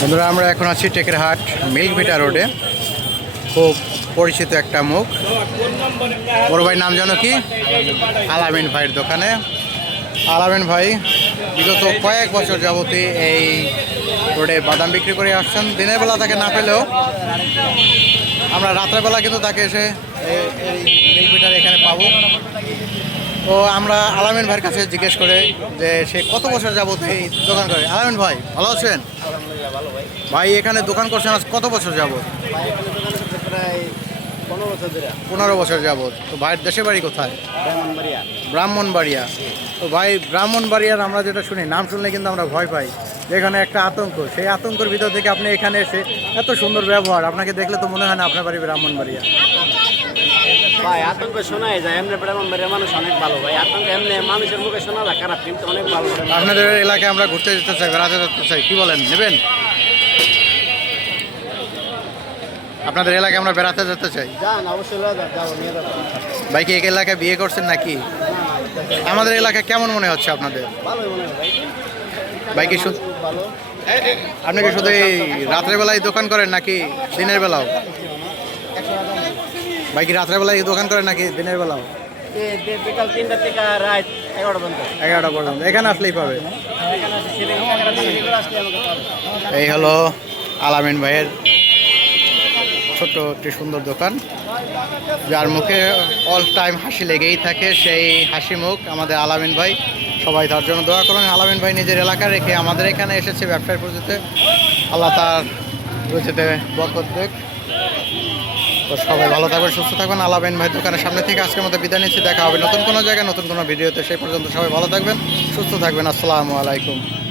বন্ধুরা, আমরা এখন আছি টেকেরহাট মিল্ক ভিটা রোডে। খুব পরিচিত একটা মুখ। বড় ভাই নাম জানো কি? আলামিন ভাইয়ের দোকানে। আলামিন ভাই, বিগত কয়েক বছর যাবতী এই রোডে বাদাম বিক্রি করে আসছেন। দিনের বেলা তাকে না পেলেও আমরা রাত্রেবেলা কিন্তু তাকে এসে এই- এই মিল্ক ভিটার এখানে পাবো। তো আমরা আলামিন ভাইয়ের কাছে জিজ্ঞেস করে যে সে কত বছর যাবত এই দোকান করে? আলামিন ভাই ভালো আছেন? ভাই। এখানে দোকান করছেন আজ কত বছর যাবত পনেরো বছর যাবত তো ভাইয়ের দেশের বাড়ি কোথায়? ব্রাহ্মণবাড়িয়া। ব্রাহ্মণবাড়িয়া। তো ভাই ব্রাহ্মণবাড়িয়ার আমরা যেটা শুনি নাম শুনলে কিন্তু আমরা ভয় পাই যেখানে একটা আতঙ্ক। সেই আতঙ্কের ভিতর থেকে আপনি এখানে এসে এত সুন্দর ব্যবহার আপনাকে দেখলে তো মনে হয় না আপনার বাড়ি ব্রাহ্মণবাড়িয়া। ভাই আতঙ্ক শোনাই যায় এমনি ব্রাহ্মণবাড়িয়া মানুষ অনেক ভালো। ভাই আতঙ্ক এমনি মানুষের মুখে শোনা যায় খারাপ কিন্তু অনেক ভালো। আপনাদের এলাকায় আমরা ঘুরতে যেতে চাই বেড়াতে যেতে চাই কি বলেন নেবেন? আপনাদের এলাকায় আমরা বেড়াতে যেতে চাই। ভাই কি এই এলাকায় বিয়ে করছেন নাকি? আমাদের এলাকায় কেমন মনে হচ্ছে আপনাদের? মনে হয় ভাই। কি শুধু আপনি কি শুধু এই রাত্রের বেলায় দোকান করেন নাকি দিনের বেলাও? ভাই কি রাত্রের বেলায় দোকান করেন নাকি? দিনের বেলাও? বিকাল তিনটা থেকে রাত এগারোটা পর্যন্ত। এগারোটা পর্যন্ত। এখানে আসলেই পাবে। করে পাবে। এই হলো আলামিন ভাইয়ের ছোট্ট একটি সুন্দর দোকান যার মুখে অল টাইম হাসি লেগেই থাকে সেই হাসি মুখ আমাদের আলামিন ভাই। সবাই তার জন্য দোয়া করুন। আলামিন ভাই নিজের এলাকা রেখে আমাদের এখানে এসেছে ব্যবসার পুঁজিতে আল্লাহ তার পুঁজিতে বরকত দেখ। তো সবাই ভালো থাকবেন, সুস্থ থাকবেন। আলাবেন ভাই দোকানের সামনে থেকে আজকের মতো বিদায় নিচ্ছি। দেখা হবে নতুন কোনো জায়গায়, নতুন কোনো ভিডিওতে। সেই পর্যন্ত সবাই ভালো থাকবেন, সুস্থ থাকবেন। আসসালামু আলাইকুম।